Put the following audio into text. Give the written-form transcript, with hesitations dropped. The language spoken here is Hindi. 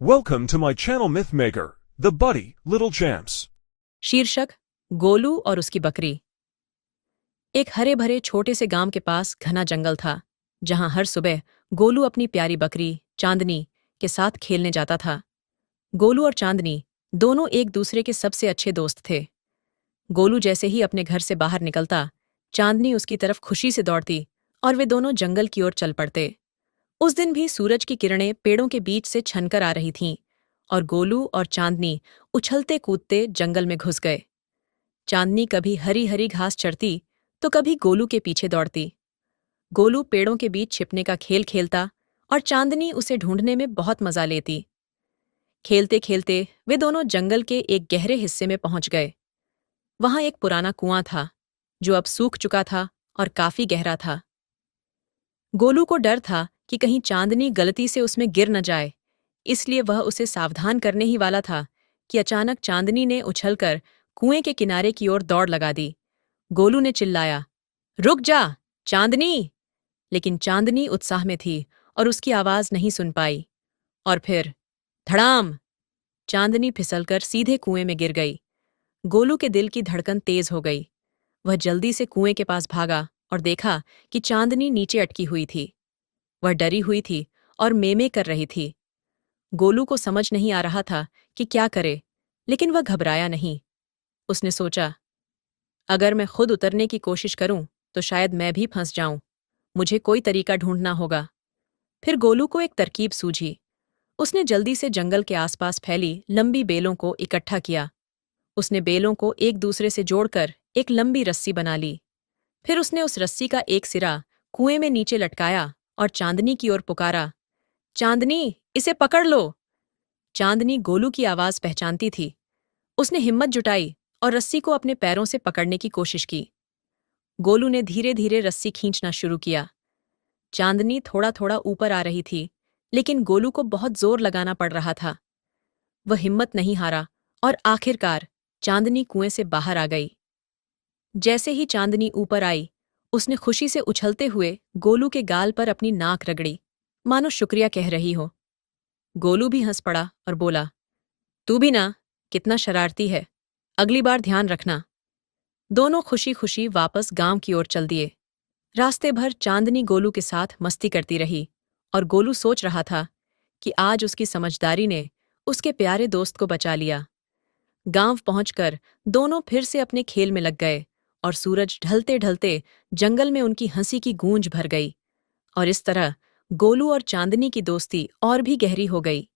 Welcome to my channel Mythmaker, the Buddy Little Champs. शीर्षक गोलू और उसकी बकरी। एक हरे भरे छोटे से गांव के पास घना जंगल था, जहां हर सुबह गोलू अपनी प्यारी बकरी चांदनी के साथ खेलने जाता था। गोलू और चांदनी दोनों एक दूसरे के सबसे अच्छे दोस्त थे। गोलू जैसे ही अपने घर से बाहर निकलता, चांदनी उसकी तरफ खुशी से दौड़ती और वे दोनों जंगल की ओर चल पड़ते। उस दिन भी सूरज की किरणें पेड़ों के बीच से छनकर आ रही थीं और गोलू और चांदनी उछलते कूदते जंगल में घुस गए। चांदनी कभी हरी हरी घास चरती तो कभी गोलू के पीछे दौड़ती। गोलू पेड़ों के बीच छिपने का खेल खेलता और चांदनी उसे ढूंढने में बहुत मजा लेती। खेलते खेलते वे दोनों जंगल के एक गहरे हिस्से में पहुंच गए। वहां एक पुराना कुआं था, जो अब सूख चुका था और काफी गहरा था। गोलू को डर था कि कहीं चांदनी गलती से उसमें गिर न जाए, इसलिए वह उसे सावधान करने ही वाला था कि अचानक चांदनी ने उछलकर कुएं के किनारे की ओर दौड़ लगा दी। गोलू ने चिल्लाया, रुक जा, चांदनी! लेकिन चांदनी उत्साह में थी और उसकी आवाज नहीं सुन पाई। और फिर धड़ाम! चांदनी फिसलकर सीधे कुएं में गिर गई। गोलू के दिल की धड़कन तेज हो गई। वह जल्दी से कुएं के पास भागा और देखा कि चांदनी नीचे अटकी हुई थी। वह डरी हुई थी और मेमे कर रही थी। गोलू को समझ नहीं आ रहा था कि क्या करे, लेकिन वह घबराया नहीं। उसने सोचा, अगर मैं खुद उतरने की कोशिश करूं तो शायद मैं भी फंस जाऊं। मुझे कोई तरीका ढूंढना होगा। फिर गोलू को एक तरकीब सूझी। उसने जल्दी से जंगल के आसपास फैली लंबी बेलों को इकट्ठा किया। उसने बेलों को एक दूसरे से जोड़कर एक लंबी रस्सी बना ली। फिर उसने उस रस्सी का एक सिरा कुएं में नीचे लटकाया और चांदनी की ओर पुकारा, चांदनी, इसे पकड़ लो! चांदनी गोलू की आवाज पहचानती थी। उसने हिम्मत जुटाई और रस्सी को अपने पैरों से पकड़ने की कोशिश की। गोलू ने धीरे धीरे रस्सी खींचना शुरू किया। चांदनी थोड़ा थोड़ा ऊपर आ रही थी, लेकिन गोलू को बहुत जोर लगाना पड़ रहा था। वह हिम्मत नहीं हारा और आखिरकार चांदनी कुएं से बाहर आ गई। जैसे ही चांदनी ऊपर आई, उसने खुशी से उछलते हुए गोलू के गाल पर अपनी नाक रगड़ी, मानो शुक्रिया कह रही हो। गोलू भी हंस पड़ा और बोला, तू भी ना, कितना शरारती है। अगली बार ध्यान रखना। दोनों खुशी खुशी वापस गांव की ओर चल दिए। रास्ते भर चांदनी गोलू के साथ मस्ती करती रही और गोलू सोच रहा था कि आज उसकी समझदारी ने उसके प्यारे दोस्त को बचा लिया। गांव पहुंचकर दोनों फिर से अपने खेल में लग गए और सूरज ढलते ढलते जंगल में उनकी हंसी की गूंज भर गई। और इस तरह गोलू और चांदनी की दोस्ती और भी गहरी हो गई।